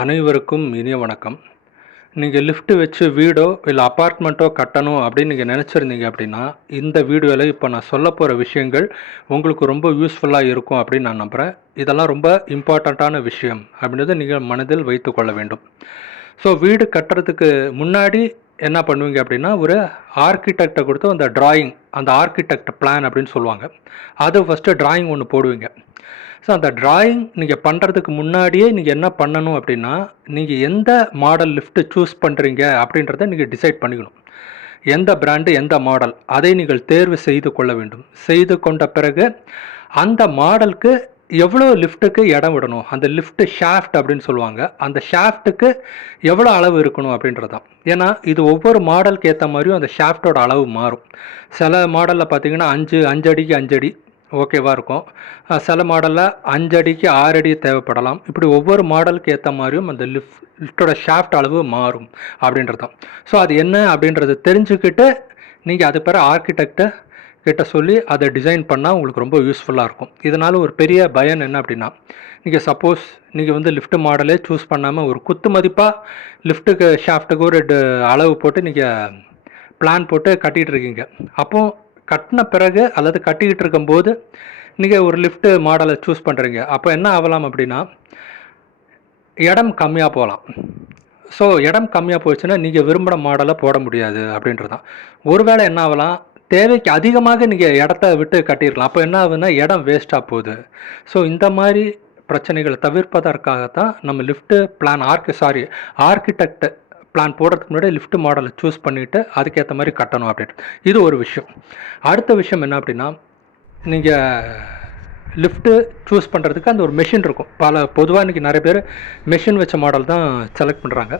அனைவருக்கும் இனிய வணக்கம். நீங்கள் லிஃப்ட்டு வச்சு வீடோ இல்லை அப்பார்ட்மெண்ட்டோ கட்டணும் அப்படின்னு நீங்கள் நினச்சிருந்தீங்க அப்படின்னா இந்த வீடியோவில் இப்போ நான் சொல்ல போகிற விஷயங்கள் உங்களுக்கு ரொம்ப யூஸ்ஃபுல்லாக இருக்கும் அப்படின்னு நான் நம்புகிறேன் இதெல்லாம் ரொம்ப இம்பார்ட்டண்ட்டான விஷயம் அப்படின்றத நீங்கள் மனதில் வைத்துக்கொள்ள வேண்டும். ஸோ வீடு கட்டுறதுக்கு முன்னாடி என்ன பண்ணுவீங்க அப்படின்னா ஒரு ஆர்கிடெக்டை கொடுத்து அந்த டிராயிங் அந்த ஆர்கிடெக்ட் பிளான் அப்படின்னு சொல்லுவாங்க. அது ஃபஸ்ட்டு டிராயிங் ஒன்று போடுவீங்க. ஸோ அந்த டிராயிங் நீங்கள் பண்ணுறதுக்கு முன்னாடியே நீங்கள் என்ன பண்ணணும் அப்படின்னா நீங்கள் எந்த மாடல் லிஃப்ட்டு சூஸ் பண்ணுறீங்க அப்படின்றத நீங்கள் டிசைட் பண்ணிக்கணும். எந்த பிராண்டு எந்த மாடல் அதை நீங்கள் தேர்வு செய்து கொள்ள வேண்டும். செய்து கொண்ட பிறகு அந்த மாடலுக்கு எவ்வளோ லிஃப்ட்டுக்கு இடம் விடணும்? அந்த லிஃப்ட்டு ஷாஃப்ட் அப்படின்னு சொல்லுவாங்க. அந்த ஷாஃப்ட்டுக்கு எவ்வளோ அளவு இருக்கணும் அப்படின்றதான் ஏன்னா இது ஒவ்வொரு மாடலுக்கு ஏற்ற மாதிரியும் அந்த ஷாஃப்டோட அளவு மாறும். சில மாடலில் பார்த்தீங்கன்னா அஞ்சு அஞ்சடிக்கு அஞ்சடி. அஞ்சு அடி ஓகேவாக இருக்கும். சில மாடலில் அஞ்சு அடிக்கு ஆறு அடி தேவைப்படலாம். இப்படி ஒவ்வொரு மாடலுக்கு ஏற்ற மாதிரியும் அந்த லிஃப்ட் லிஃப்டோட ஷாஃப்ட் அளவு மாறும் அப்படின்றதான் ஸோ அது என்ன அப்படின்றத தெரிஞ்சுக்கிட்டு நீங்கள் அது பேர் ஆர்கிடெக்டை கிட்ட சொல்லி அதை டிசைன் பண்ணால் உங்களுக்கு ரொம்ப யூஸ்ஃபுல்லாக இருக்கும். இதனால் ஒரு பெரிய பயன் என்ன அப்படின்னா நீங்கள் சப்போஸ் நீங்கள் வந்து லிஃப்ட் மாடலே சூஸ் பண்ணாமல் ஒரு குத்து மதிப்பாக லிஃப்ட்டுக்கு ஷாஃப்ட்டுக்கு ஒரு அளவு போட்டு நீங்கள் பிளான் போட்டு கட்டிகிட்டு இருக்கீங்க. அப்போது கட்டின பிறகு அல்லது கட்டிக்கிட்டு இருக்கும்போது நீங்கள் ஒரு லிஃப்ட்டு மாடலை சூஸ் பண்ணுறீங்க அப்போ என்ன ஆகலாம் அப்படின்னா இடம் கம்மியாக போகலாம். ஸோ இடம் கம்மியாக போச்சுன்னா நீங்கள் விரும்புகிற மாடலை போட முடியாது அப்படின்றது தான் ஒருவேளை என்ன ஆகலாம்? தேவைக்கு அதிகமாக நீங்கள் இடத்த விட்டு கட்டியிருக்கலாம். அப்போ என்ன ஆகுதுன்னா இடம் வேஸ்ட்டாக போகுது. ஸோ இந்த மாதிரி பிரச்சனைகளை தவிர்ப்பதற்காகத்தான் நம்ம லிஃப்ட்டு பிளான் ஆர்கி சாரி ஆர்கிடெக்ட் பிளான் போடுறதுக்கு முன்னாடி லிஃப்ட் மாடலை சூஸ் பண்ணிவிட்டு அதுக்கேற்ற மாதிரி கட்டணும் அப்படின்ட்டு இது ஒரு விஷயம். அடுத்த விஷயம் என்ன அப்படின்னா நீங்கள் லிஃப்ட்டு சூஸ் பண்ணுறதுக்கு அந்த ஒரு மெஷின் இருக்கும். பல பொதுவாக இன்றைக்கி நிறைய பேர் மெஷின் வச்ச மாடல் தான் செலக்ட் பண்ணுறாங்க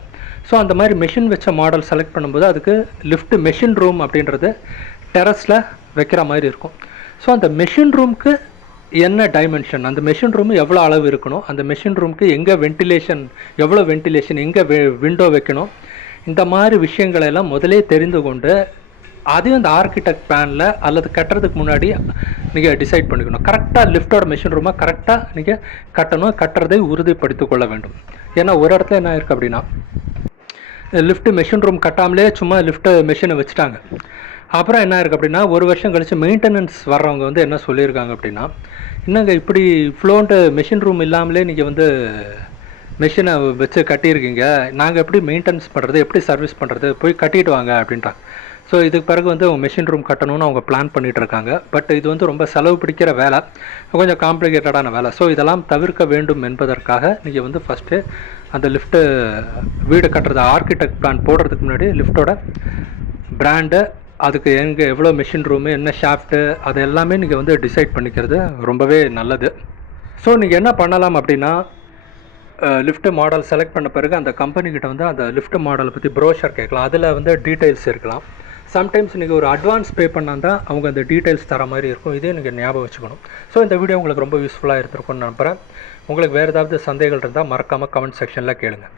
ஸோ அந்த மாதிரி மெஷின் வச்ச மாடல் செலக்ட் பண்ணும்போது அதுக்கு லிஃப்ட் மெஷின் ரூம் அப்படின்றது டெரஸில் வைக்கிற மாதிரி இருக்கும். ஸோ அந்த மெஷின் ரூம்க்கு என்ன டைமென்ஷன் அந்த மெஷின் ரூம் எவ்வளோ அளவு இருக்கணும்? அந்த மெஷின் ரூமுக்கு எங்கே வென்டிலேஷன் எவ்வளோ வென்டிலேஷன் எங்கே விண்டோ வைக்கணும்? இந்த மாதிரி விஷயங்களெல்லாம் முதலே தெரிந்து கொண்டு அதையும் அந்த ஆர்கிடெக்ட் பிளானில் அல்லது கட்டுறதுக்கு முன்னாடி நீங்கள் டிசைட் பண்ணிக்கணும். கரெக்டாக லிஃப்டோட மெஷின் ரூமை கரெக்டாக நீங்கள் கட்டணும் கட்டுறதை உறுதிப்படுத்திக் கொள்ள வேண்டும். ஏன்னா ஒரு இடத்துல என்ன இருக்குது அப்படின்னா லிஃப்ட் மெஷின் ரூம் கட்டாமலே சும்மா லிஃப்ட் மெஷினை வச்சுட்டாங்க. அப்புறம் என்ன இருக்குது அப்படின்னா ஒரு வருஷம் கழித்து மெயின்டெனன்ஸ் வர்றவங்க வந்து என்ன சொல்லியிருக்காங்க அப்படின்னா என்னங்க இப்படி ஃப்ளோன்ட்டு மெஷின் ரூம் இல்லாமலே நீங்கள் வந்து மெஷினை வச்சு கட்டியிருக்கீங்க. நாங்கள் எப்படி மெயின்டெனன்ஸ் பண்ணுறது எப்படி சர்வீஸ் பண்ணுறது போய் கட்டிட்டு வாங்க அப்படின்றாங்க. ஸோ இதுக்கு பிறகு வந்து அவங்க மெஷின் ரூம் கட்டணும்னு அவங்க பிளான் பண்ணிட்டு இருக்காங்க பட் இது வந்து ரொம்ப செலவு பிடிக்கிற வேலை. கொஞ்சம் காம்ப்ளிகேட்டடான வேலை. ஸோ இதெல்லாம் தவிர்க்க வேண்டும் என்பதற்காக நீங்கள் வந்து ஃபஸ்ட்டு அந்த லிஃப்ட்டு வீடு கட்டுறது ஆர்கிடெக்ட் பிளான் போடுறதுக்கு முன்னாடி லிஃப்ட்டோட பிராண்டு அதுக்கு எங்கே எவ்வளோ மெஷின் ரூமு என்ன ஷாஃப்ட்டு அது எல்லாமே நீங்கள் வந்து டிசைட் பண்ணிக்கிறது ரொம்பவே நல்லது. ஸோ நீங்கள் என்ன பண்ணலாம் அப்படின்னா லிஃப்ட் மாடல் செலக்ட் பண்ண பிறகு அந்த கம்பெனிக்கிட்ட வந்து அந்த லிஃப்ட் மாடலை பற்றி ப்ரோஷர் கேட்கலாம். அதில் வந்து டீட்டெயில்ஸ் இருக்கலாம். சம்டைம்ஸ் நீங்கள் ஒரு அட்வான்ஸ் பே பண்ணால் தான் அவங்க அந்த டீட்டெயில்ஸ் தர மாதிரி இருக்கும். இதே நீங்கள் ஞாபகம் வச்சுக்கணும். ஸோ இந்த வீடியோ உங்களுக்கு ரொம்ப யூஸ்ஃபுல்லாக இருந்திருக்கும்னு நம்புகிறேன் உங்களுக்கு வேறு ஏதாவது சந்தேகங்கள் இருந்தால் மறக்காமல் கமெண்ட் செக்ஷனில் கேளுங்கள்